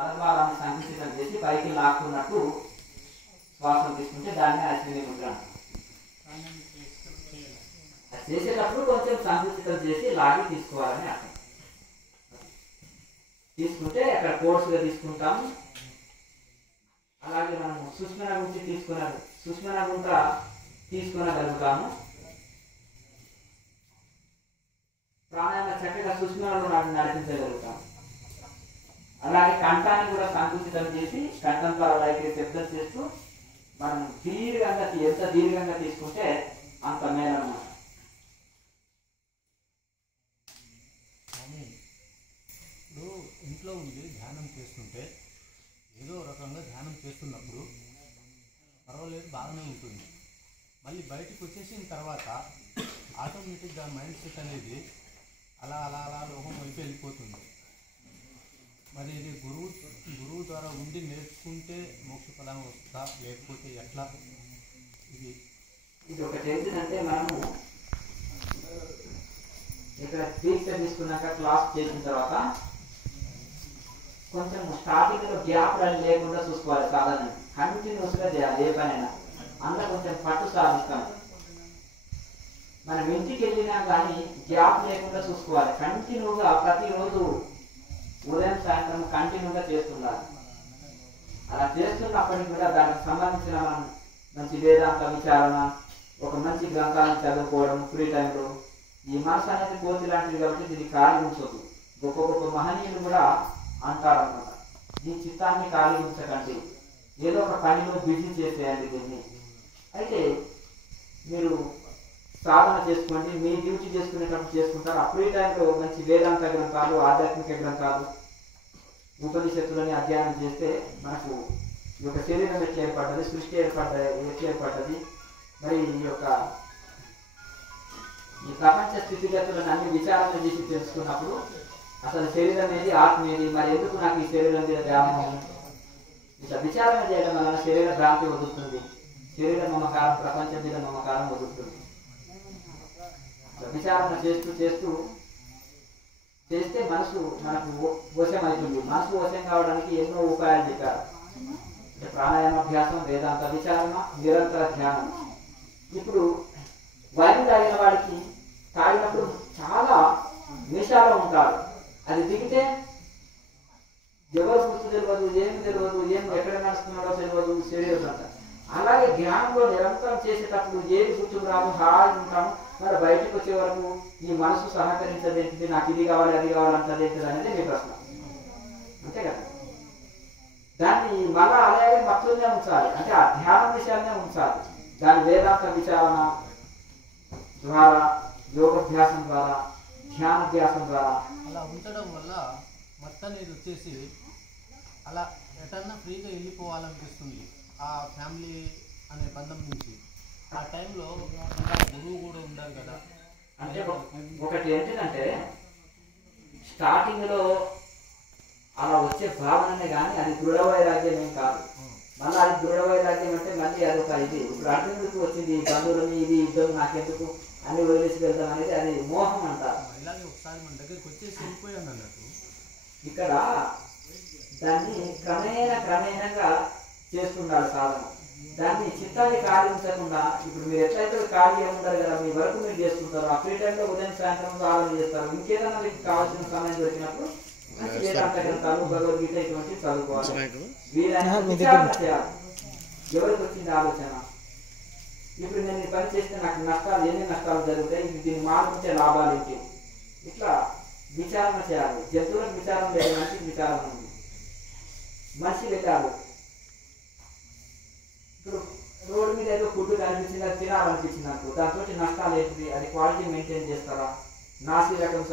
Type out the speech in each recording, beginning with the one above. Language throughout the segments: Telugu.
మలద్వారాన్ని సంకుచితం చేసి పైకి లాక్కున్నట్టు శ్వాసం తీసుకుంటే దాన్ని అశ్విని ముద్ర అంటారు. చేసేటప్పుడు కొంచెం సంకుచితం చేసి లాగి తీసుకోవాలని అర్థం. తీసుకుంటే అక్కడ కోర్సుగా తీసుకుంటాము. అలాగే మనము సుష్మన గురించి సుష్మన గుంట తీసుకునగలుగుతాము. ప్రాణాయామ చక్కగా సుష్మనలో నడిపించగలుగుతాము. అలాగే కంఠాన్ని కూడా సంకుచితం చేసి కంఠం ద్వారా లైక్ శబ్దం చేస్తూ మనం దీర్ఘంగా ఎంత దీర్ఘంగా తీసుకుంటే అంత మేలన్నమాట. ఇప్పుడు ఇంట్లో ఉండి ధ్యానం చేస్తుంటే ఏదో రకంగా ధ్యానం చేస్తున్నప్పుడు పర్వాలేదు, బాగానే ఉంటుంది. మళ్ళీ బయటకు వచ్చేసిన తర్వాత ఆటోమేటిక్గా మైండ్ సెట్ అనేది అలా అలా అలా లోకం వైపు వెళ్ళిపోతుంది. మరి ఇది గురువు ద్వారా ఉండి నేర్చుకుంటే మోక్షఫలం వస్తుందా, లేకపోతే ఎట్లా? ఇది ఒకటి ఏంటంటే మనము ఇక్కడ టీచర్ తీసుకున్నాక క్లాస్ చేసిన తర్వాత కొంచెం స్టార్టింగ్లో గ్యాప్ లేకుండా చూసుకోవాలి. సాధారణంగా కంటిన్యూస్గా చేయాలి. ఏ పనైనా అందులో కొంచెం పట్టు సాధిస్తాం. మనం ఇంటికి వెళ్ళినా కానీ గ్యాప్ లేకుండా చూసుకోవాలి. కంటిన్యూగా ప్రతిరోజు ఉదయం సాయంత్రం కంటిన్యూగా చేస్తుండాలి. అలా చేస్తున్నప్పటికీ కూడా దానికి సంబంధించిన మనం మంచి వేదాంత విచారణ, ఒక మంచి గ్రంథాలను చదువుకోవడం ఫ్రీ టైంలో. ఈ మనసు అనేది కోతి లాంటిది కాబట్టి దీన్ని ఖాళీ ఉంచొద్దు. గొప్ప గొప్ప మహనీయులు కూడా అంటారన్నమాట, ఈ చిత్తాన్ని ఖాళీ ఉంచకండి, ఏదో ఒక పనిలో బిజీ చేసేయండి దీన్ని. అయితే మీరు సాధన చేసుకోండి, మీ డ్యూటీ చేసుకునేటప్పుడు చేసుకుంటారు. ఆ ఫ్రీ టైంలో మంచి వేదాంత గ్రంథాలు, ఆధ్యాత్మిక గ్రంథాలు, ఉపనిషత్తులని అధ్యయనం చేస్తే మనకు ఈ యొక్క శరీరం ఎట్లా ఏర్పడ్డది, సృష్టి ఎట్లా ఏర్పడ్డది, మరి ఈ ప్రపంచ స్థితిగతులను అన్ని విచారణ చేసి తెలుసుకున్నప్పుడు అసలు శరీరం ఏది, ఆత్మ ఏది, మరి ఎందుకు నాకు ఈ శరీరం మీద వ్యామోహం, ఇట్లా విచారణ చేయడం వలన శరీర భ్రాంతి వదులుతుంది. శరీర మమకారం, ప్రపంచం మీద మమకారం వదులుతుంది. విచారణ చేస్తే మనసు మనకు వశం అవుతుంది. మనసు వశం కావడానికి ఎన్నో ఉపాయాలు చెప్పారు. ప్రాణాయామాభ్యాసం, వేదాంత విచారణ, నిరంతర ధ్యానం. ఇప్పుడు వైన్ తాగిన వాడికి తాగినప్పుడు చాలా నిశాలో ఉంటాడు. అది దిగితే ఎవరు గుర్తు తెలియదు, ఏమి తెలియదు, ఎక్కడ నడుస్తున్నాడో తెలియదు, శరీరం అంట. అలాగే ధ్యానంలో నిరంతరం చేసేటప్పుడు ఏది గుర్తుకు రాదు, హాయి ఉంటాము. మరి బయటకు వచ్చే వరకు ఈ మనసు సహకరించదేంటిది, నాకు ఇది కావాలి అది కావాలంటదేంటిది అనేది మీ ప్రశ్న, అంతే కదా. దాన్ని మళ్ళా అలాగే మత్తులనే ఉంచాలి, అంటే ఆ ధ్యానం విషయాన్నే ఉంచాలి. దాని వేదాంత విచారణ ద్వారా, యోగాభ్యాసం ద్వారా, ధ్యానాభ్యాసం ద్వారా అలా ఉంచడం వల్ల మొత్తం అనేది వచ్చేసి అలా ఎటన్నా ఫ్రీగా వెళ్ళిపోవాలనిపిస్తుంది ఆ ఫ్యామిలీ అనే బంధం నుంచి. ఆ టైంలో గురువు కూడా ఉండాలి కదా. అంటే ఒకటి ఏంటంటే స్టార్టింగ్లో అలా వచ్చే భావననే కానీ అది దృఢ వైరాగ్యం ఏం కాదు. మళ్ళీ అది దృఢ వైరాగ్యం అంటే మళ్ళీ అదొక ఇది. ఇప్పుడు అర్జునుడికి వచ్చింది, బంధువులని ఇది యుద్ధం నాకెందుకు అన్ని వదిలేసి వెళ్తాం అనేది అది మోహం అంటారు. ఇలాగే ఒకసారి మన దగ్గరికి వచ్చేసి వెళ్ళిపోయాను అన్నట్టు. ఇక్కడ దాన్ని క్రమేణంగా చేస్తుండాలి సాధన. దాన్ని చిత్తాన్ని ఖాళీ ఉంచకుండా, ఇప్పుడు మీరు ఎట్లయితే ఖాళీ ఉంటారు కదా, మీ వరకు మీరు చేసుకుంటారు. ఆ ఫ్రీ టైంలో ఉదయం సాయంత్రం సాధన చేస్తారు. ఇంకేదైనా మీకు కావాల్సిన సమయం దొరికినప్పుడు మంచి వేదాంత గ్రంథాలు, భగవద్గీత ఇటువంటి చదువుకోవాలి. విచారణ చేయాలి, ఎవరికి వచ్చింది ఆలోచన. ఇప్పుడు నేను ఈ పని చేస్తే నాకు నష్టాలు, ఎన్ని నష్టాలు జరుగుతాయి, దీన్ని మానుకుంటే లాభాలు ఏంటి, ఇట్లా విచారణ చేయాలి. జంతువులకు విచారణ లేదు, మనిషికి విచారణ ఉంది. మనిషి పెట్టాలి. ఇప్పుడు రోడ్డు మీద ఏదో ఫుడ్ కనిపించింది, అది తినాలనిపించింది అనుకో, దాంతో నష్టాలు ఏంటిది, అది క్వాలిటీ మెయింటైన్ చేస్తారా, నాసి రకం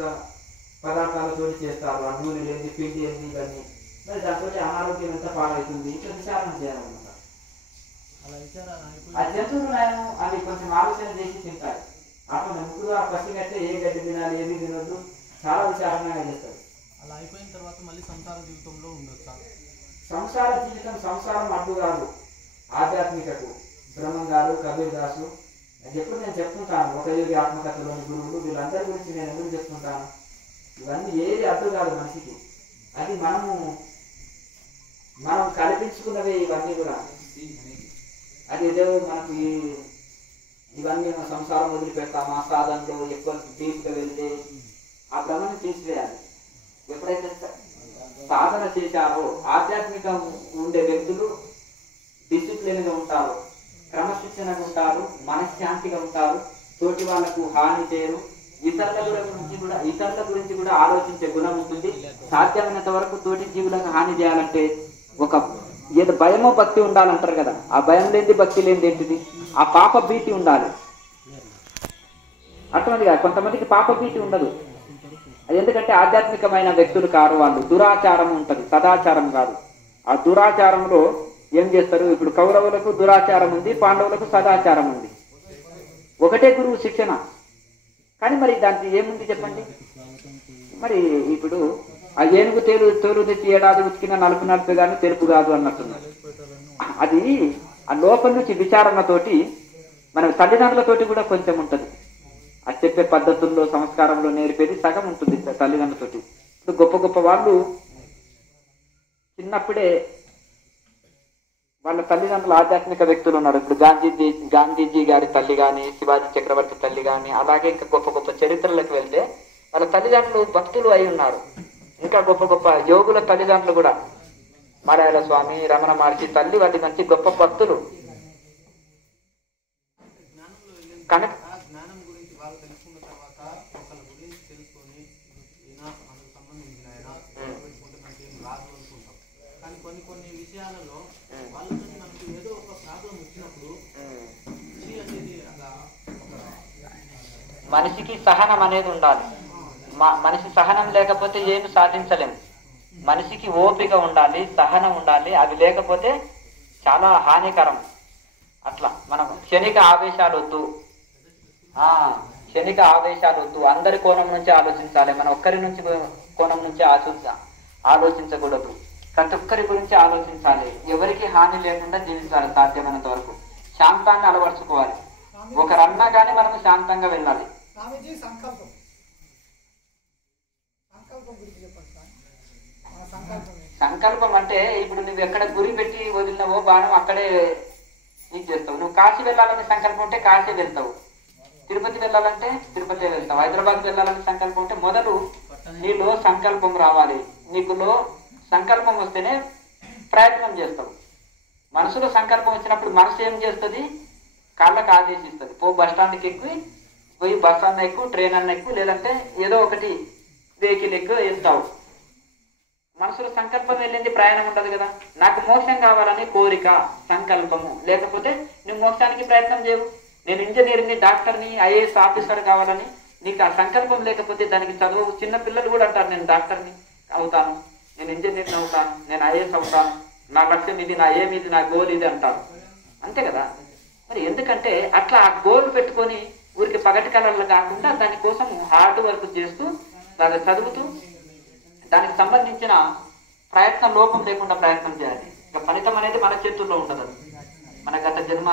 పదార్థాలతో చేస్తారు, ఆ నూనె ఏంటి, పిండి ఏంటి, ఇవన్నీ. మరి దాంతో అనారోగ్యం ఎంత పాడవుతుంది, ఇట్లా విచారణ చేయాలన్నమాట. ఆ జంతువులు అవి కొంచెం ఆలోచన చేసి తింటాయి. అప్పుడు ముగ్గురు ఆ పసిగట్టే ఏ గడ్డి తినాలి, ఏది తినొద్దు, చాలా విచారణగా చేస్తారు. అలా అయిపోయిన తర్వాత మళ్ళీ సంసార జీవితంలో ఉండొచ్చా? సంసార జీవితం, సంసారం అడ్డు కాదు ఆధ్యాత్మికకు. బ్రహ్మం గారు, కబీర్ దాసు, ఎప్పుడు నేను చెప్తుంటాను, ఒక యోగి ఆత్మకథలోని గురువులు, వీళ్ళందరి గురించి నేను ఎందుకు చెప్తుంటాను, ఇవన్నీ ఏది అడ్డు కాదు మనిషికి. అది మనము మనం కల్పించుకున్నవే ఇవన్నీ కూడా. అది ఏదో మనకి ఇవన్నీ మన సంసారం వదిలిపెడతాం, ఆ సాధనలో ఎక్కువ తీసుకు వెళ్తే ఆ భ్రమను తీసివేయాలి. ఎప్పుడైతే సాధన చేశారో ఆధ్యాత్మిక ఉండే వ్యక్తులు డిసిప్లిన్గా ఉంటారు, క్రమశిక్షణగా ఉంటారు, మనశ్శాంతిగా ఉంటారు, తోటి వాళ్ళకు హాని చేయరు, ఇతరుల గురించి కూడా ఆలోచించే గుణం ఉంటుంది. సాధ్యమైనంత వరకు తోటి జీవులకు హాని చేయాలంటే ఒక ఏదో భయమో భక్తి ఉండాలంటారు కదా, ఆ భయం లేనిది భక్తి లేనిది ఏంటిది? ఆ పాప భీతి ఉండాలి. అటువంటిగా కొంతమందికి పాప భీతి ఉండదు. అది ఎందుకంటే ఆధ్యాత్మికమైన వ్యక్తులు కారు వాళ్ళు. దురాచారం ఉంటుంది, సదాచారం కాదు. ఆ దురాచారంలో ఏం చేస్తారు? ఇప్పుడు కౌరవులకు దురాచారం ఉంది, పాండవులకు సదాచారం ఉంది. ఒకటే గురువు శిక్షణ, కానీ మరి దానికి ఏముంది చెప్పండి? మరి ఇప్పుడు ఆ ఏనుగు తోలు తెచ్చి ఏడాది ఉతికిన నలుపు కానీ తెలుపు కాదు అన్నట్టున్నారు. అది ఆ లోపల నుంచి విచారణతోటి మన తల్లిదండ్రులతోటి కూడా కొంచెం ఉంటుంది. అది చెప్పే పద్ధతుల్లో సంస్కారంలో నేర్పేది సగం ఉంటుంది తల్లిదండ్రులతోటి. ఇప్పుడు గొప్ప గొప్ప వాళ్ళు చిన్నప్పుడే వాళ్ళ తల్లిదండ్రులు ఆధ్యాత్మిక వ్యక్తులు ఉన్నారు. ఇప్పుడు గాంధీజీ గారి తల్లి కానీ, శివాజీ చక్రవర్తి తల్లి కానీ, అలాగే ఇంకా గొప్ప గొప్ప చరిత్రలకు వెళ్తే వాళ్ళ తల్లిదండ్రులు భక్తులు అయి ఉన్నారు. ఇంకా గొప్ప గొప్ప యోగుల తల్లిదండ్రులు కూడా మలయాళ స్వామి, రమణ మహర్షి తల్లి వాటి మంచి గొప్ప భక్తులు. కనుక జ్ఞానం గురించి వాళ్ళు తెలుసుకున్న తర్వాత ఒకళ్ళ గురించి తెలుసుకొని మనకు సంబంధించిన ఆయన పెట్టుకుంటే మనకి ఏం రాదు అనుకుంటాం. కానీ కొన్ని కొన్ని విషయాలలో వాళ్ళతో మనకి ఏదో ఒక ప్రాబ్లం వచ్చినప్పుడు అనేది మనిషికి సహనం అనేది ఉండాలి. మనిషి సహనం లేకపోతే ఏమి సాధించలేము. మనిషికి ఓపిక ఉండాలి, సహనం ఉండాలి. అవి లేకపోతే చాలా హానికరం. అట్లా మనం క్షణిక ఆవేశాలు వద్దు, అందరి కోణం నుంచి ఆలోచించాలి. మనం ఒక్కరి నుంచి కోణం నుంచి ఆలోచించకూడదు. ప్రతి ఒక్కరి గురించి ఆలోచించాలి. ఎవరికి హాని లేకుండా జీవించాలి సాధ్యమైనంత వరకు. శాంతాన్ని అలవర్చుకోవాలి. ఒకరన్నా కానీ మనం శాంతంగా వెళ్ళాలి. సంకల్పం అంటే ఇప్పుడు నువ్వు ఎక్కడ గురి పెట్టి వదిలినవో బాణం అక్కడే నీకు చేస్తావు. నువ్వు కాశీ వెళ్ళాలని సంకల్పం ఉంటే కాశీ వెళ్తావు, తిరుపతి వెళ్ళాలంటే తిరుపతి వెళ్తావు, హైదరాబాద్ వెళ్ళాలని సంకల్పం ఉంటే మొదలు నీలో సంకల్పం రావాలి. నీకులో సంకల్పం వస్తేనే ప్రయత్నం చేస్తావు. మనసులో సంకల్పం వచ్చినప్పుడు మనసు ఏం చేస్తుంది? కాళ్ళకు ఆదేశిస్తుంది. బస్ స్టాండ్కి ఎక్కువ పోయి బస్ అన్న ఎక్కువ, ట్రైన్ అన్న ఎక్కువ, లేదంటే ఏదో ఒకటి వెహికల్ ఎక్కువ వెళ్తావు. మనసులో సంకల్పం వెళ్ళింది, ప్రయాణం ఉండదు కదా. నాకు మోక్షం కావాలని కోరిక, సంకల్పము లేకపోతే నువ్వు మోక్షానికి ప్రయత్నం చేయవు. నేను ఇంజనీర్ని, డాక్టర్ని, ఐఏఎస్ ఆఫీసర్ కావాలని నీకు ఆ సంకల్పం లేకపోతే దానికి చదువు. చిన్న పిల్లలు కూడా అంటారు, నేను డాక్టర్ని అవుతాను, నేను ఇంజనీర్ని అవుతాను, నేను ఐఏఎస్ అవుతాను, నా లక్ష్యం ఇది, నా ఏమి ఇది, నా గోల్ ఇది అంటారు. అంతే కదా. మరి ఎందుకంటే అట్లా ఆ గోల్ పెట్టుకొని ఊరికి పగటి కళలు కాకుండా దానికోసం హార్డ్ వర్క్ చేస్తూ, దాన్ని చదువుతూ, దానికి సంబంధించిన ప్రయత్నం లోపం లేకుండా ప్రయత్నం చేయాలి. ఇక ఫలితం అనేది మన చేతుల్లో ఉండదు. మన గత జన్మ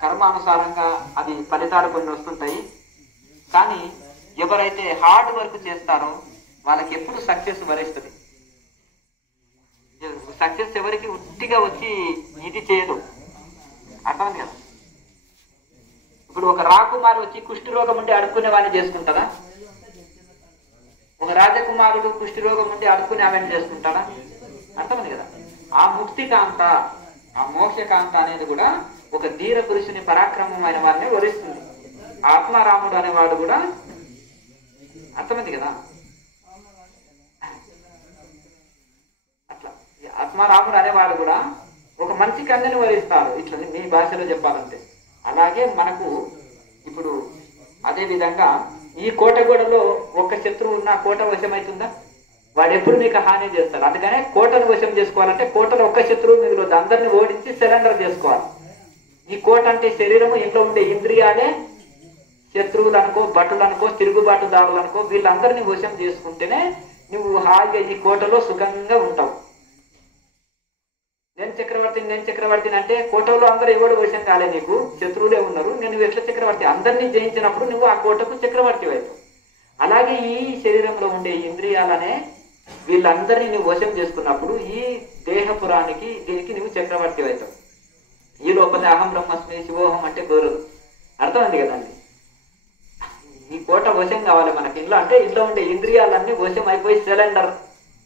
కర్మానుసారంగా అది ఫలితాలు కొన్ని వస్తుంటాయి. కానీ ఎవరైతే హార్డ్ వర్క్ చేస్తారో వాళ్ళకి ఎప్పుడు సక్సెస్ వరిస్తుంది. సక్సెస్ ఎవరికి ఉట్టిగా వచ్చి ఇది చేయదు, అర్థం కదా. ఇప్పుడు ఒక రాకుమారు వచ్చి కుష్టి రోగం ఉంటే అడుక్కునే వాడిని చేసుకుంటారా? ఒక రాజకుమారుడు కుష్టి రోగం ఉంటే అడుక్కునే ఆమెను చేసుకుంటాడా? అర్థమైంది కదా. ఆ ముక్తికాంత, ఆ మోక్షకాంత అనేది కూడా ఒక ధీర పురుషుని పరాక్రమమైన వారిని వరిస్తుంది. ఆత్మారాముడు అనేవాడు కూడా అర్థమైంది కదా. అట్లా ఆత్మారాముడు అనేవాడు కూడా ఒక మంచి కన్యను వరిస్తాడు. ఇట్లా మీ భాషలో చెప్పాలంటే అలాగే మనకు ఇప్పుడు అదే విధంగా ఈ కోటగూడలో ఒక్క శత్రువు ఉన్న కోట వశమవుతుందా? వాడు ఎప్పుడు మీకు హాని చేస్తాడు. అందుకనే కోటను వశం చేసుకోవాలంటే కోటలో ఒక్క శత్రువు మిగిలింది, అందరిని ఓడించి సిలిండర్ చేసుకోవాలి. ఈ కోట అంటే శరీరము, ఇంట్లో ఉండే ఇంద్రియాలే శత్రువులు అనుకో, భటులు అనుకో, తిరుగుబాటుదారులు అనుకో, వీళ్ళందరినీ వశం చేసుకుంటేనే నువ్వు హాయిగా ఈ కోటలో సుఖంగా ఉంటావు. నేను చక్రవర్తిని అంటే కోటలో అందరూ ఎవడు వశం కాలే, నీకు శత్రువులే ఉన్నారు, నేను ఎట్లా చక్రవర్తి? అందరినీ జయించినప్పుడు నువ్వు ఆ కోటకు చక్రవర్తి అవుతావు. అలాగే ఈ శరీరంలో ఉండే ఇంద్రియాలనే వీళ్ళందరినీ నువ్వు వశం చేసుకున్నప్పుడు ఈ దేహపురానికి దీనికి నువ్వు చక్రవర్తి అవుతావు. ఈ లోపల అహం బ్రహ్మస్మి శివోహం అంటే కుదరదు. అర్థమైంది కదండి. ఈ కోట వశం కావాలి మనకి. ఇంట్లో అంటే ఇంట్లో ఉండే ఇంద్రియాలన్నీ వశం అయిపోయి సిలిండర్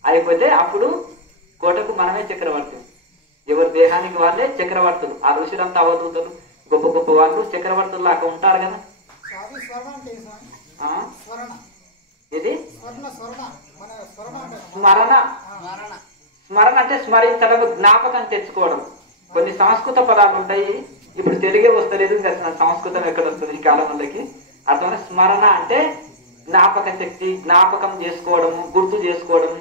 అయిపోతే అప్పుడు కోటకు మనమే చక్రవర్తి. ఎవరి దేహానికి వాళ్ళే చక్రవర్తులు. ఆ ఋషులంతా అవధూతలు, గొప్ప గొప్ప వాళ్ళు చక్రవర్తులు లాగా ఉంటారు కదా. ఇది స్మరణ. స్మరణ అంటే స్మరించడం, జ్ఞాపకం తెచ్చుకోవడం. కొన్ని సంస్కృత పదాలు ఉంటాయి, ఇప్పుడు తెలుగే వస్తలేదు, ఇంకా సంస్కృతం ఎక్కడ వస్తుంది ఈ కాలం వాళ్ళకి. అర్థమైన స్మరణ అంటే జ్ఞాపక శక్తి, జ్ఞాపకం చేసుకోవడము, గుర్తు చేసుకోవడం,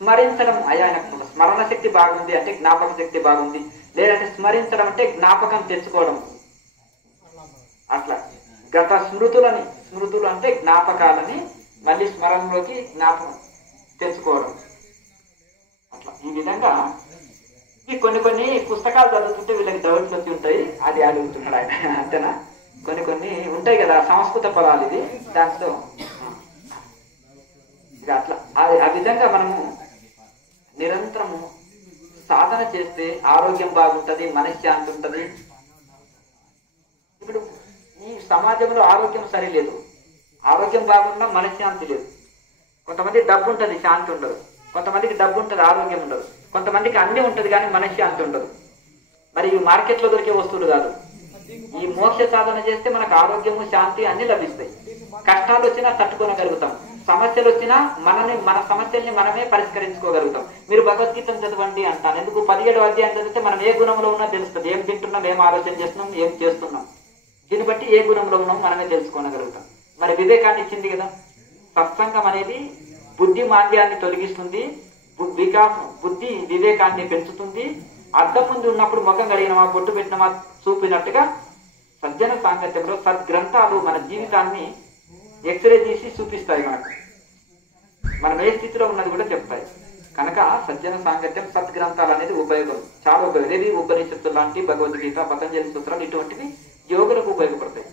స్మరించడం. అయ్యా స్మరణ శక్తి బాగుంది అంటే జ్ఞాపక శక్తి బాగుంది, లేదంటే స్మరించడం అంటే జ్ఞాపకం తెచ్చుకోవడం. అట్లా గత స్మృతులు అంటే జ్ఞాపకాలని మళ్ళీ స్మరణలోకి జ్ఞాపకం తెచ్చుకోవడం. అట్లా ఈ విధంగా ఈ కొన్ని పుస్తకాలు చదువుతుంటే వీళ్ళకి డౌట్లు వచ్చి ఉంటాయి, అది అడుగుతున్నాడు ఆయన. అంతేనా? కొన్ని ఉంటాయి కదా సంస్కృత పదాలు, ఇది దాంతో ఇది అట్లా ఆ విధంగా మనము నిరంతరము సాధన చేస్తే ఆరోగ్యం బాగుంటుంది, మనశ్శాంతి ఉంటుంది. ఇప్పుడు ఈ సమాజంలో ఆరోగ్యం సరిలేదు, ఆరోగ్యం బాగున్నా మనశ్శాంతి లేదు. కొంతమంది డబ్బు ఉంటుంది, శాంతి ఉండదు. కొంతమందికి డబ్బు ఉంటుంది, ఆరోగ్యం ఉండదు. కొంతమందికి అన్నీ ఉంటుంది కానీ మనశ్శాంతి ఉండదు. మరి ఈ మార్కెట్లో దొరికే వస్తువులు కాదు. ఈ మోక్ష సాధన చేస్తే మనకు ఆరోగ్యము, శాంతి అన్ని లభిస్తాయి. కష్టాలు వచ్చినా తట్టుకోగలుగుతాం, సమస్యలు వచ్చినా మన సమస్యల్ని మనమే పరిష్కరించుకోగలుగుతాం. మీరు భగవద్గీతను చదవండి అంటాను. ఎందుకు? 17వ అధ్యాయం చదివితే మనం ఏ గుణంలో ఉన్నా తెలుస్తుంది. ఏం తింటున్నాం, ఏం ఆలోచన చేస్తున్నాం, ఏం చేస్తున్నాం, దీన్ని బట్టి ఏ గుణంలో ఉన్నాం మనమే తెలుసుకోగలుగుతాం. మరి వివేకాన్ని ఇచ్చింది కదా. సత్సంగం అనేది బుద్ధి మాంద్యాన్ని తొలగిస్తుంది, బుద్ధి వివేకాన్ని పెంచుతుంది. అద్దం ముందు ఉన్నప్పుడు ముఖం కడిగినమా, బొట్టు పెట్టినమా చూపినట్టుగా సజ్జన సాంగత్యంలో సద్గ్రంథాలు మన జీవితాన్ని ఎక్స్రే తీసి చూపిస్తాయి. మనం ఏ స్థితిలో ఉన్నది కూడా చెప్తాయి. కనుక సజ్జన సాంగత్యం, సద్గ్రంథాలు అనేది ఉపయోగం, చాలా ఉపయోగం. ఇది ఉపనిషత్తులు లాంటి భగవద్గీత, పతంజలి సూత్రాలు ఇటువంటివి యోగులకు ఉపయోగపడతాయి.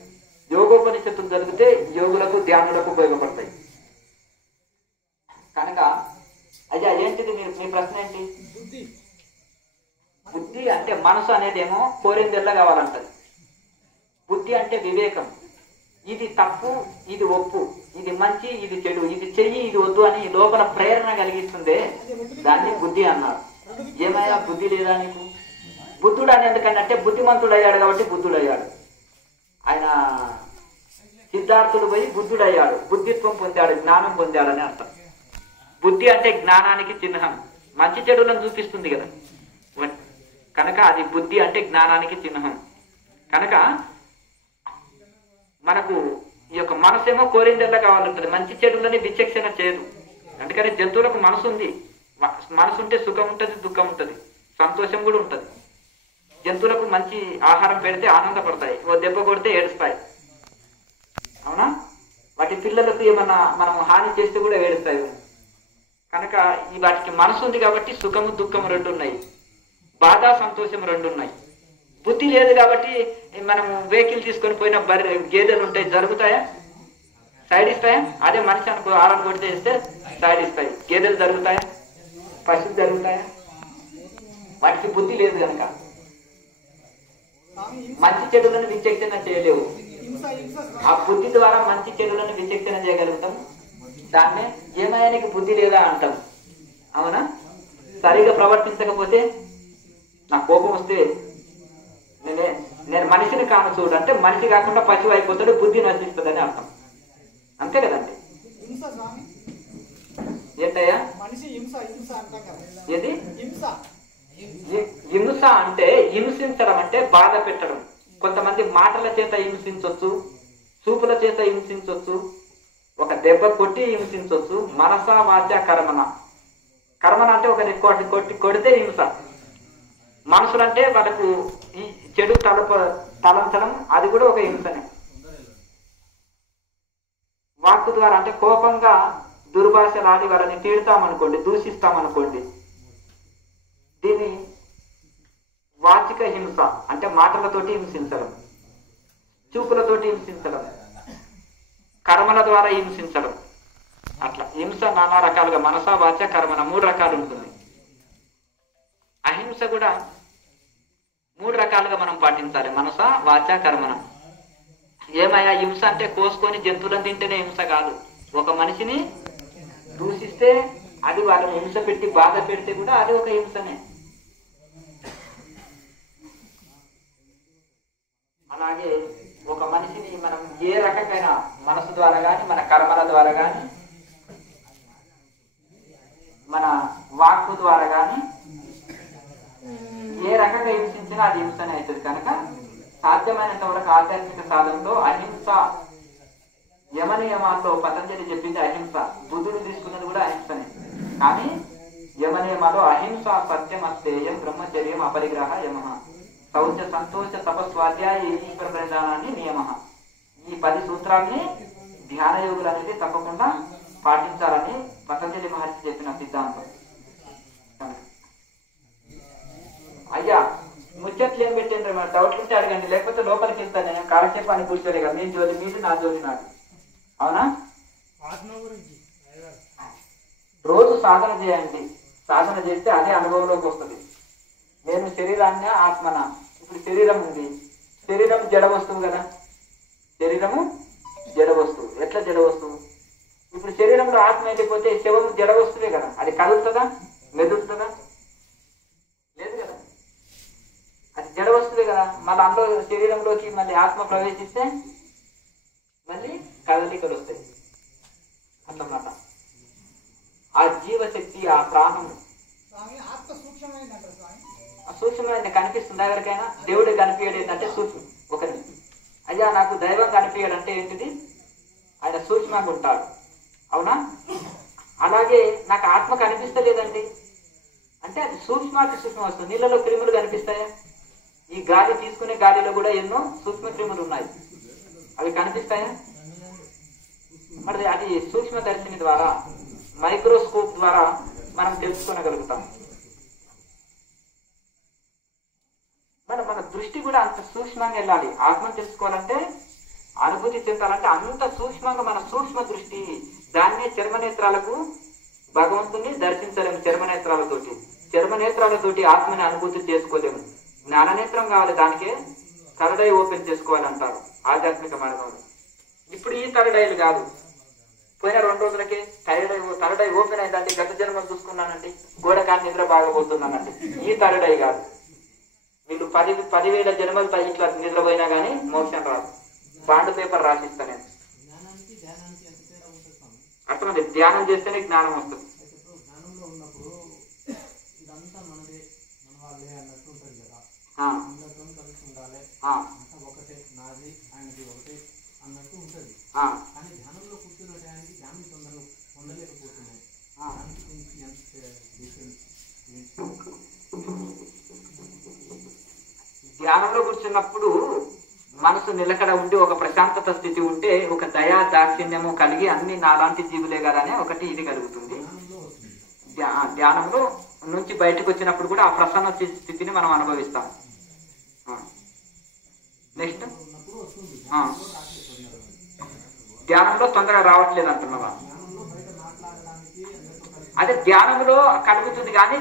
యోగోపనిషత్తులు జరిగితే యోగులకు, ధ్యానులకు ఉపయోగపడతాయి. కనుక అయ్యా ఏంటిది మీ ప్రశ్న ఏంటి? బుద్ధి అంటే మనసు అనేది ఏమో కోరిందెల్లా కావాలంటది. బుద్ధి అంటే వివేకం. ఇది తప్పు, ఇది ఒప్పు, ఇది మంచి, ఇది చెడు, ఇది చెయ్యి, ఇది వద్దు అని లోపల ప్రేరణ కలిగిస్తుందే దాన్ని బుద్ధి అన్నారు. ఏమైనా బుద్ధి లేదా నీకు? బుద్ధుడు అని ఎందుకంటే బుద్ధిమంతుడు అయ్యాడు కాబట్టి బుద్ధుడు అయ్యాడు. ఆయన సిద్ధార్థుడు పోయి బుద్ధుడు అయ్యాడు, బుద్ధిత్వం పొందాడు, జ్ఞానం పొందాడని అర్థం. బుద్ధి అంటే జ్ఞానానికి చిహ్నం, మంచి చెడులను చూపిస్తుంది కదా. కనుక అది బుద్ధి అంటే జ్ఞానానికి చిహ్నం. కనుక మనకు ఈ యొక్క మనసు ఏమో కోరిందల్లా కావాలంటుంది, మంచి చెడులని విచక్షణ చేయదు. అందుకని జంతువులకు మనసు ఉంది. మనసు ఉంటే సుఖం ఉంటుంది, దుఃఖం ఉంటుంది, సంతోషం కూడా ఉంటుంది. జంతువులకు మంచి ఆహారం పెడితే ఆనందపడతాయి, ఓ దెబ్బ కొడితే ఏడుస్తాయి. అవునా? వాటి పిల్లలకు ఏమన్నా మనం హాని చేస్తే కూడా ఏడుస్తాయి. కనుక ఈ వాటికి మనసు ఉంది కాబట్టి సుఖము, దుఃఖము రెండు ఉన్నాయి, బాధ, సంతోషం రెండు ఉన్నాయి. బుద్ధి లేదు కాబట్టి మనం వెహికల్ తీసుకొని పోయిన గేదెలు ఉంటాయి, జరుగుతాయా? సైడ్ ఇస్తాయా? అదే మనిషి అనుకో ఆరం కొడితే ఇస్తే సైడ్ ఇస్తాయి. గేదెలు జరుగుతాయా? పశువులు జరుగుతాయా? వాటికి బుద్ధి లేదు కనుక మంచి చెడులను విచక్షణ చేయలేవు. ఆ బుద్ధి ద్వారా మంచి చెడులను విచక్షణ చేయగలుగుతాం. దాన్నే ఏమయానికి బుద్ధి లేదా అంటాం. అవునా? సరిగా ప్రవర్తించకపోతే నా కోపం వస్తే నేను మనిషిని కాను చూడు అంటే మనిషి కాకుండా పశువు అయిపోతాడు, బుద్ధి నశిస్తుందని అర్థం. అంతే కదండి. ఏంటయ్యా ఏది హింస అంటే? హింసించడం అంటే బాధ పెట్టడం. కొంతమంది మాటల చేత హింసించవచ్చు, చూపుల చేత హింసించవచ్చు, ఒక దెబ్బ కొట్టి హింసించవచ్చు. మనస, వాచ, కర్మన. కర్మన అంటే ఒకరిని కొడితే హింస. మనసులంటే వాళ్ళకు ఈ చెడు తలంచడం, అది కూడా ఒక హింసనే. వాక్కు ద్వారా అంటే కోపంగా దుర్భాషలాడి వాళ్ళని తీడుతామనుకోండి, దూషిస్తామనుకోండి, దీన్ని వాచిక హింస అంటే మాటలతోటి హింసించడం, చూపులతోటి హింసించడం, కర్మల ద్వారా హింసించడం. అట్లా హింస నానా రకాలుగా మనస వాచ కర్మన 3 రకాలు ఉంటుంది. అహింస కూడా 3 రకాలుగా మనం పాటించాలి, మనస వాచ కర్మన. ఏమయ్యా హింస అంటే కోసుకొని జంతువులను తింటేనే హింస కాదు. ఒక మనిషిని దూషిస్తే అది వాళ్ళని హింస పెట్టి బాధ పెడితే కూడా అది ఒక హింసనే. అలాగే ఒక మనిషిని మనం ఏ రకమైన మనసు ద్వారా కానీ, మన కర్మల ద్వారా కానీ, మన వాక్కు ద్వారా కానీ ఏ రకంగా హింసించినా అది హింసనే అవుతుంది. కనుక సాధ్యమైనంత వరకు ఆధ్యాత్మిక సాధనలో అహింస యమనియమాల్లో పతంజలి చెప్పింది అహింస. బుద్ధుడు తీసుకున్నది కూడా అహింసనే. కానీ యమనియమాలో అహింస సత్యం అస్తేయం బ్రహ్మచర్యం అపరిగ్రహ యమ శౌచ సంతోష తపస్వాధ్యాయ ఈశ్వర ప్రధానాన్ని నియమ. ఈ 10 సూత్రాల్ని ధ్యాన యోగులు అనేది తప్పకుండా పాటించాలని పతంజలి మహర్షి చెప్పిన సిద్ధాంతం. అయ్యా ముచ్చట్లు ఏం పెట్టిండ్రు, మన డౌట్లు ఉంటే అడగండి, లేకపోతే లోపలికి వెళ్తాను. నేను కాలక్షేపం అని కూర్చోలే కదా, మీ జోలి మీది, నా జోలి నాది. అవునా? రోజు సాధన చేయండి. సాధన చేస్తే అదే అనుభవంలోకి వస్తుంది. నేను శరీరాన్ని ఆత్మన. ఇప్పుడు శరీరం ఉంది, శరీరం జడ వస్తువు కదా. శరీరము జడ వస్తువు. ఎట్లా జడ వస్తువు? ఇప్పుడు శరీరంలో ఆత్మ వెళ్ళిపోతే శవం జడ వస్తువే కదా. అది కదులుతుందా, మెదులుతుందా? లేదు కదా. అది జడ వస్తువే కదా. మళ్ళీ అందులో శరీరంలోకి మళ్ళీ ఆత్మ ప్రవేశిస్తే మళ్ళీ కదలికలు వస్తాయి అన్నమాట. ఆ జీవశక్తి, ఆ ప్రాణం సూక్ష్మమైన కనిపిస్తుంది ఎవరికైనా. దేవుడు కనిపించడు ఏంటంటే సూక్ష్మం. ఒకరి అయ్యా నాకు దైవం కనిపించడు అంటే ఏంటిది? ఆయన సూక్ష్మంగా ఉంటాడు. అవునా? అలాగే నాకు ఆత్మ కనిపిస్తలేదండి అంటే అది సూక్ష్మాతి సూక్ష్మ వస్తుంది. నీళ్ళలో క్రిములు కనిపిస్తాయా? ఈ గాలి తీసుకునే గాలిలో కూడా ఎన్నో సూక్ష్మ క్రిములు ఉన్నాయి. అవి కనిపిస్తాయా? మరి అది సూక్ష్మదర్శిని ద్వారా, మైక్రోస్కోప్ ద్వారా మనం తెలుసుకోగలుగుతాం. మన దృష్టి కూడా అంత సూక్ష్మంగా వెళ్ళాలి. ఆత్మను తెలుసుకోవాలంటే, అనుభూతి చెందాలంటే అంత సూక్ష్మంగా మన సూక్ష్మ దృష్టి. దాన్నే చర్మనేత్రాలకు భగవంతుని దర్శించలేము. చర్మనేత్రాలతోటి ఆత్మని అనుభూతి చేసుకోలేము. జ్ఞాననేత్రం కావాలి, దానికే థర్డ్ ఐ ఓపెన్ చేసుకోవాలంటారు ఆధ్యాత్మిక మార్గంలో. ఇప్పుడు ఈ థర్డ్ ఐలు కాదు. పోయిన 2 రోజులకే థర్డ్ ఐ ఓపెన్ అయిందండి. గత జన్మలు చూసుకున్నానండి, గోడ కానీ నిద్ర బాగపోతున్నానండి. ఈ థర్డ్ ఐ కాదు. వీళ్ళు 10,000 జన్మలు ఇట్లా నిద్రపోయినా కానీ మోక్షం రాదు. బాండ్ పేపర్ రాసిస్తా నేను. అర్థమైంది? ధ్యానం చేస్తేనే జ్ఞానం వస్తుంది. ఒకటే నాది ఆయనది ఒకటే అన్నట్టు ఉంటుంది. కానీ ధ్యానంలో కూర్చున్న టయానికి ధ్యానం తొందరగా పొందలేకపోతున్నాయి. ధ్యానంలో కూర్చున్నప్పుడు మనసు నిలకడ ఉండి ఒక ప్రశాంతత స్థితి ఉంటే ఒక దయా దాక్షిణ్యము కలిగి అన్ని నాలాంటి జీవులే కదా అనే ఒకటి ఇది కలుగుతుంది. ధ్యానంలో నుంచి బయటకు వచ్చినప్పుడు కూడా ఆ ప్రసన్న స్థితిని మనం అనుభవిస్తాం. నెక్స్ట్ ధ్యానంలో తొందరగా రావట్లేదు అంటున్నావా? అదే ధ్యానంలో కలుగుతుంది కానీ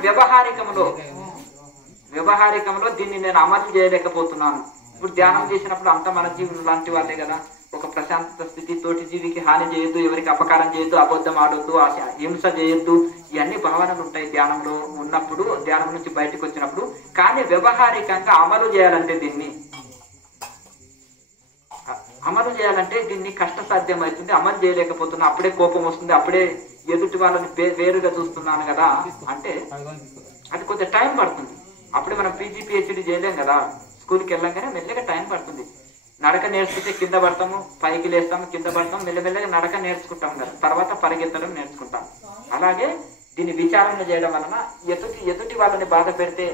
వ్యవహారికంలో దీన్ని నేను అమలు చేయలేకపోతున్నాను. ఇప్పుడు ధ్యానం చేసినప్పుడు అంత మన జీవులు లాంటి వాళ్ళే కదా. ఒక ప్రశాంతత స్థితి, తోటి జీవికి హాని చేయొద్దు, ఎవరికి అపకారం చేయొద్దు, అబద్ధం ఆడొద్దు, హింస చేయొద్దు, ఇవన్నీ భావనలు ఉంటాయి ధ్యానంలో ఉన్నప్పుడు, ధ్యానం నుంచి బయటకు వచ్చినప్పుడు. కానీ వ్యవహారికంగా అమలు చేయాలంటే దీన్ని కష్టసాధ్యం అవుతుంది. అమలు చేయలేకపోతున్నా, అప్పుడే కోపం వస్తుంది, అప్పుడే ఎదుటి వాళ్ళని వేరుగా చూస్తున్నాను కదా అంటే అది కొంచెం టైం పడుతుంది. అప్పుడే మనం పీజీ పిహెచ్డి చేయలేం కదా. స్కూల్కి వెళ్ళంగానే మెల్లగా టైం పడుతుంది. నడక నేర్చుకుంటే కింద పడతాము, పైకి లేస్తాము, కింద పడతాము, మెల్లమెల్లగా నడక నేర్చుకుంటాం కదా. తర్వాత పరిగెత్తడం నేర్చుకుంటాం. అలాగే దీన్ని విచారణ చేయడం వలన ఎదుటి వాళ్ళని బాధ పెడితే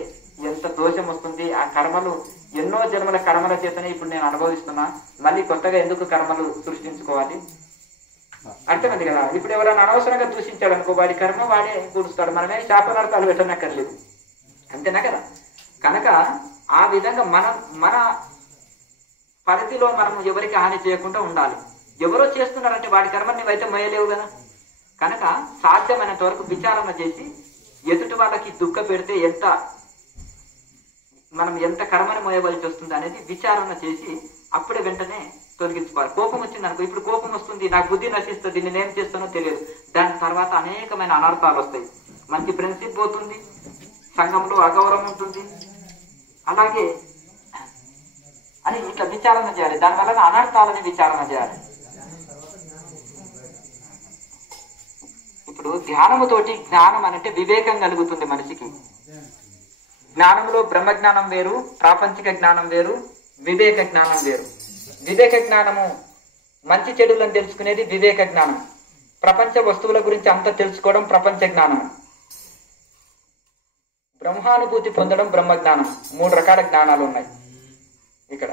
ఎంత దోషం వస్తుంది. ఆ కర్మలు ఎన్నో జన్మల కర్మల చేతనే ఇప్పుడు నేను అనుభవిస్తున్నా, మళ్ళీ కొత్తగా ఎందుకు కర్మలు సృష్టించుకోవాలి? అర్థమైంది కదా. ఇప్పుడు ఎవరైనా అనవసరంగా దూషించాడు అనుకో, వాడి కర్మ వాడే కూడుస్తాడు. మనమే శాపనార్థాలు పెట్టనక్కర్లేదు, అంతేనా కదా. కనుక ఆ విధంగా మన పరిధిలో మనం ఎవరికి హాని చేయకుండా ఉండాలి. ఎవరో చేస్తున్నారంటే వాడి కర్మ నువ్వైతే మోయలేవు కదా. కనుక సాధ్యమైనంత వరకు విచారణ చేసి ఎదుటి వాళ్ళకి దుఃఖ పెడితే మనం ఎంత కర్మని మోయవలసి వస్తుంది అనేది విచారణ చేసి అప్పుడే వెంటనే తొలగించుకోవాలి. కోపం వచ్చింది అనుకో, ఇప్పుడు కోపం వస్తుంది, నాకు బుద్ధి నశిస్తుంది, నేనేం చేస్తానో తెలియదు, దాని తర్వాత అనేకమైన అనర్థాలు వస్తాయి. మంచి ఫ్రెండ్షిప్ పోతుంది, సంఘంలో అగౌరవం ఉంటుంది, అలాగే అని ఇట్లా విచారణ చేయాలి. దానివల్ల అనర్థాలని విచారణ చేయాలి. ఇప్పుడు ధ్యానముతోటి జ్ఞానం అంటే వివేకం కలుగుతుంది మనిషికి. జ్ఞానంలో బ్రహ్మజ్ఞానం వేరు, ప్రాపంచిక జ్ఞానం వేరు, వివేక జ్ఞానం వేరు. వివేక జ్ఞానము మంచి చెడులను తెలుసుకునేది వివేక జ్ఞానం. ప్రపంచ వస్తువుల గురించి అంత తెలుసుకోవడం ప్రపంచ జ్ఞానం. బ్రహ్మానుభూతి పొందడం బ్రహ్మజ్ఞానం. 3 రకాల జ్ఞానాలు ఉన్నాయి ఇక్కడ.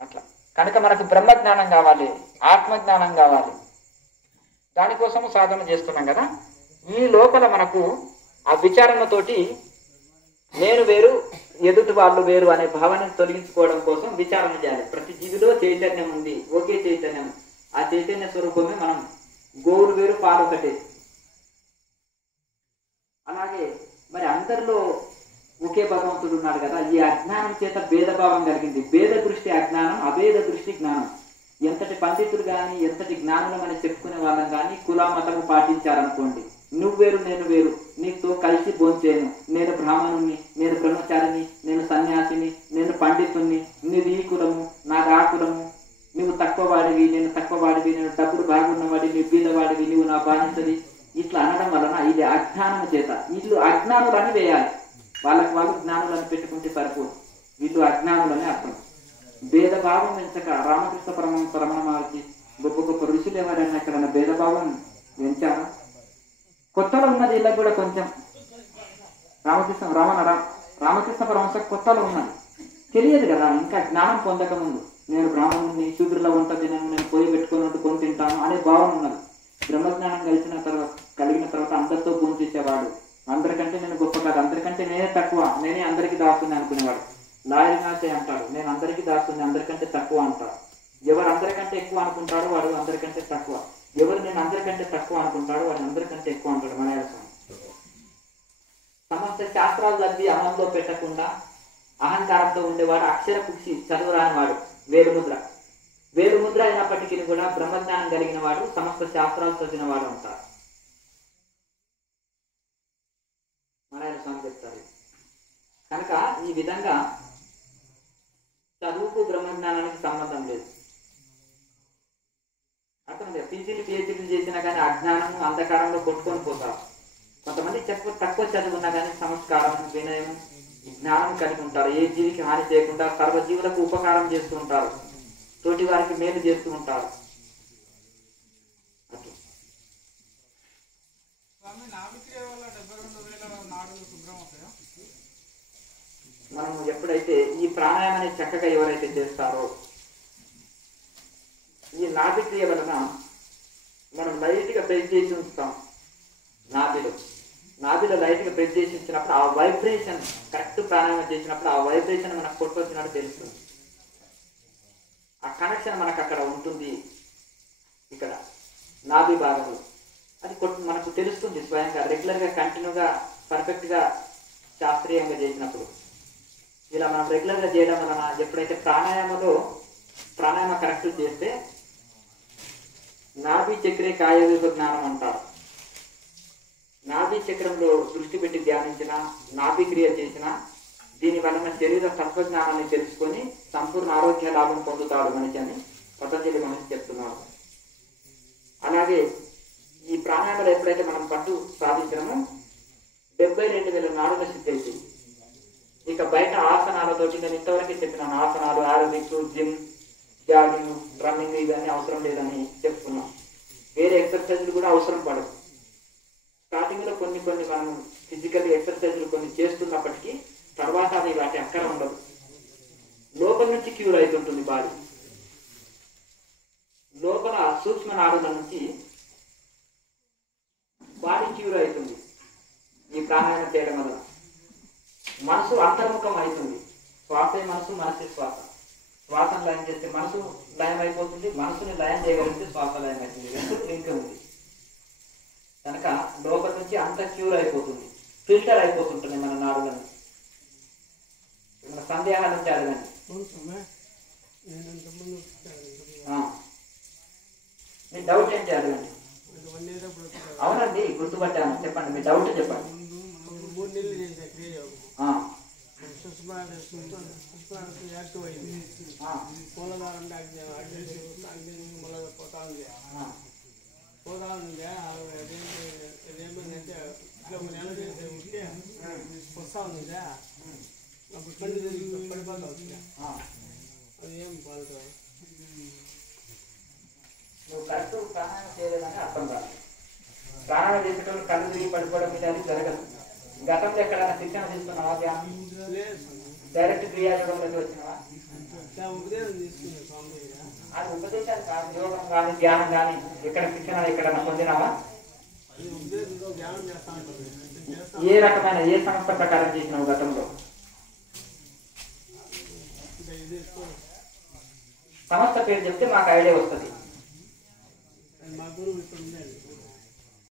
అట్లా కనుక మనకు బ్రహ్మజ్ఞానం కావాలి, ఆత్మజ్ఞానం కావాలి. దానికోసము సాధన చేస్తున్నాం కదా. ఈ లోపల మనకు ఆ విచారణతోటి నేను వేరు, ఎదుటి వాళ్ళు వేరు అనే భావనను తొలగించుకోవడం కోసం విచారణ చేయాలి. ప్రతి జీవిలో చైతన్యం ఉంది, ఒకే చైతన్యం. ఆ చైతన్య స్వరూపమే మనం. గోవులు వేరు, పాలు ఒకటే. అలాగే మరి అందరిలో ఒకే భగవంతుడు ఉన్నాడు కదా. ఈ అజ్ఞానం చేత భేదభావం కలిగింది. భేద దృష్టి అజ్ఞానం, అభేద దృష్టి జ్ఞానం. ఎంతటి పండితులు కానీ, ఎంతటి జ్ఞానులు అని చెప్పుకునే వాళ్ళం కానీ కుల మతము పాటించారనుకోండి, నువ్వు వేరు నేను వేరు, నీతో కలిసి భోంచేయను, నేను బ్రాహ్మణుని, నేను బ్రహ్మచారిని, నేను సన్యాసిని, నేను పండితుణ్ణి, నీది ఈ కులము, నాది ఆ కులము, నువ్వు తక్కువ వాడివి, నేను తక్కువ వాడివి, నేను డబ్బులు బాగున్నవాడి, నీ బీదవాడివి, నువ్వు నా బానిసది, ఇట్లా అనడం వలన ఇది అజ్ఞానం చేత. వీళ్ళు అజ్ఞానులని వేయాలి. వాళ్ళకి వాళ్ళు జ్ఞానులను పెట్టుకుంటే సరిపోదు. వీళ్ళు అజ్ఞానులని అర్థం. భేదభావం పెంచక రామకృష్ణ రమణ మహర్షి గొప్ప గొప్ప ఋషులు ఎవరైనా ఎక్కడన్నా భేదభావం పెంచారా? కొత్తలో ఉన్నది వీళ్ళకి కూడా కొంచెం. రామకృష్ణ పరమహంస కొత్తలో ఉన్నది, తెలియదు కదా, ఇంకా జ్ఞానం పొందక ముందు. నేను బ్రాహ్మణుని, శూద్రుల వంట తినను, నేను పొయ్యి పెట్టుకున్నట్టు కొని తింటాను అనే భావన ఉన్నది. బ్రహ్మజ్ఞానం కలిగిన తర్వాత అందరితో భోంచేసేవాడు. అందరికంటే నేను గొప్ప కాదు, అందరికంటే నేనే తక్కువ, నేనే అందరికీ దాస్తుంది అనుకునేవాడు. లాయర్ నాచే అంటాడు, నేను అందరికీ దాస్తుంది, అందరికంటే తక్కువ అంటాడు. ఎవరు అందరికంటే ఎక్కువ అనుకుంటాడో వాడు అందరికంటే తక్కువ. ఎవరు నేను అందరికంటే తక్కువ అనుకుంటాడో వాడు అందరికంటే ఎక్కువ అంటాడు మలయాళ స్వామి. సమస్త శాస్త్రాలు చదివి అమల్లో పెట్టకుండా అహంకారంతో ఉండేవాడు, అక్షర కుక్షి చదువురాని వాడు, వేలుముద్ర అయినప్పటికీ కూడా బ్రహ్మజ్ఞానం కలిగిన వాడు, సమస్త శాస్త్రాలు చదివిన వాడు అంటారు మలయాళ స్వామి చెప్తారు. కనుక ఈ విధంగా చదువుకు బ్రహ్మజ్ఞానానికి సంబంధం లేదు. అర్థమైంది. పిహెచ్డీలు చేసినా కానీ అజ్ఞానము అంధకారంలో కొట్టుకొని పోతారు. కొంతమంది తక్కువ చదువున్నా కానీ సంస్కారం, వినయం, జ్ఞానం కలిగి ఉంటారు. ఏ జీవికి హాని చేయకుండా సర్వజీవులకు ఉపకారం చేస్తూ ఉంటారు, తోటి వారికి మేలు చేస్తూ ఉంటారు. మనం ఎప్పుడైతే ఈ ప్రాణాయామాన్ని చక్కగా ఎవరైతే చేస్తారో, ఈ నాభిక్రియ వలన మనం లైట్గా బ్రెడ్ చేసి ఉంచుతాం. నాభిలో లైట్గా బ్రెడ్ చేసి ఉంచినప్పుడు ఆ వైబ్రేషన్, కరెక్ట్ ప్రాణాయామం చేసినప్పుడు ఆ వైబ్రేషన్ మనకు కొట్టుకొచ్చినట్టు తెలుస్తుంది. ఆ కనెక్షన్ మనకు అక్కడ ఉంటుంది. ఇక్కడ నాభి భాగంలో అది మనకు తెలుస్తుంది స్వయంగా. రెగ్యులర్గా కంటిన్యూగా పర్ఫెక్ట్గా శాస్త్రీయంగా చేసినప్పుడు, ఇలా మనం రెగ్యులర్గా చేయడం వలన ఎప్పుడైతే ప్రాణాయామ కరెక్ట్ చేస్తే నాభి చక్రే కాయరూప జ్ఞానం అంటారు. నాభి చక్రంలో దృష్టి పెట్టి ధ్యానించిన, నాభి క్రియ చేసిన, దీని వలన శరీర తత్వజ్ఞానాన్ని తెలుసుకొని సంపూర్ణ ఆరోగ్య లాభం పొందుతాడు మనిషి అని పతంజలి మహర్షి చెప్తున్నారు. అలాగే ఈ ప్రాణాయామాలు ఎప్పుడైతే మనం పట్టు సాధించడమో 72,000 నాడుల సిద్ధి అవుతుంది. ఇక బయట ఆసనాలతోటి నేను ఇంతవరకు చెప్పిన ఆసనాలు, ఆరోగ్యం, జిమ్, జాగింగ్, రన్నింగ్ ఇవన్నీ అవసరం లేదని చెప్తున్నాం. వేరే ఎక్సర్సైజులు కూడా అవసరం పడదు. స్టార్టింగ్ లో కొన్ని మనం ఫిజికల్ ఎక్సర్సైజులు కొన్ని చేస్తున్నప్పటికీ తర్వాత అది వాటి అక్కర ఉండదు. లోపల నుంచి క్యూర్ అవుతుంటుంది బాడీ. లోపల సూక్ష్మ నాడుల నుంచి బాడీ క్యూర్ అవుతుంది ఈ ప్రాణాయామం చేయడం వల్ల. మనసు అంతర్ముఖం అవుతుంది. శ్వాసే మనసు, మనసే శ్వాస. శ్వాసను లయం చేస్తే మనసు లయం అయిపోతుంది, మనసుని లయం చేయగలిగితే శ్వాస లయం అవుతుంది. రెండు లింక్ ఉంది కనుక లోపల నుంచి అంత క్యూర్ అయిపోతుంది, ఫిల్టర్ అయిపోతుంటుంది మన నాడులను. మన సందేహాల నుంచి అడగండి. మీ డౌట్ ఏంటి అడగండి. అవునండి గుర్తుపట్టాను, చెప్పండి మీ డౌట్ చెప్పండి. పోతా ఉంది అదేమంటే ఇట్లా నెల ఉంటే వస్తా ఉందా అప్పుడు కళ్ళు పడిపోతా వచ్చినా అది ఏం పాలతో నువ్వు కరెక్ట్ ప్రాణాయామం చేయలేదని అర్థం కాదు. ప్రాణాయామం చేసేటప్పుడు కళ్ళు తిరిగి పడిపోవడం మీద అది జరగదు. గతంలో ఎక్కడైనా శిక్షణ తీసుకున్నావా? ధ్యానం డైరెక్ట్ క్రియాయోగంలోకి వచ్చినావా? అది ఉపదేశాలు కాదు, యోగం కానీ ధ్యానం కానీ ఎక్కడ శిక్షణ ఎక్కడైనా పొందినావా? ఏ రకమైన ఏ సంస్థ ప్రకారం చేసినావు గతంలో? సంస్థ పేరు చెప్తే మాకు ఐడియా వస్తుంది. మా గురువు ఇక్కడ